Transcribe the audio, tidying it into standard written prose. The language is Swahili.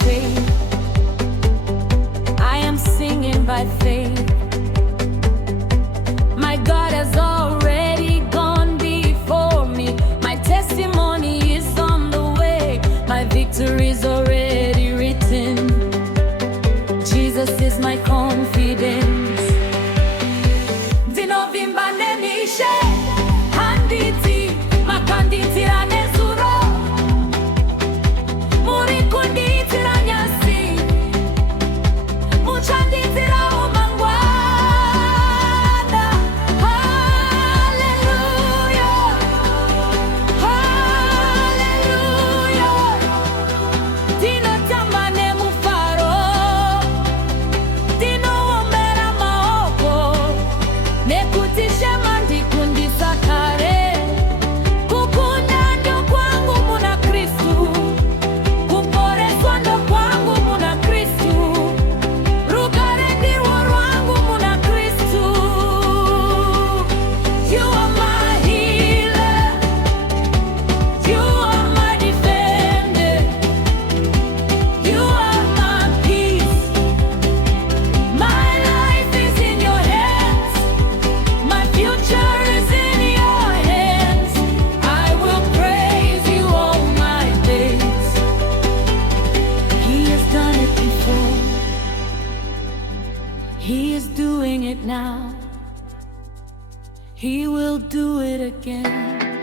faith. I am singing by faith. My God has already gone before me. My testimony is on the way. My victory is already written. Jesus is my confidence. Ndinovimba Nemi Ishe, Handityi, makanditira nezuro, muri kunditira nyasi, muchanditira umangwana. Hallelujah, hallelujah. Tinotamba nemufaro, tinowombera maoko, nekutishema ndikundisa kare. Kukunda ndo kwangu muna Kristu, kuporeswa ndo kwangu muna Kristu, rugare ndirwo rwangu muna Kristu. You are my healer, you are my defender, you are my peace. My life is in your hands, my future is in your hands. I will praise you all my days. He has done it before, he is doing it now, he will do it again.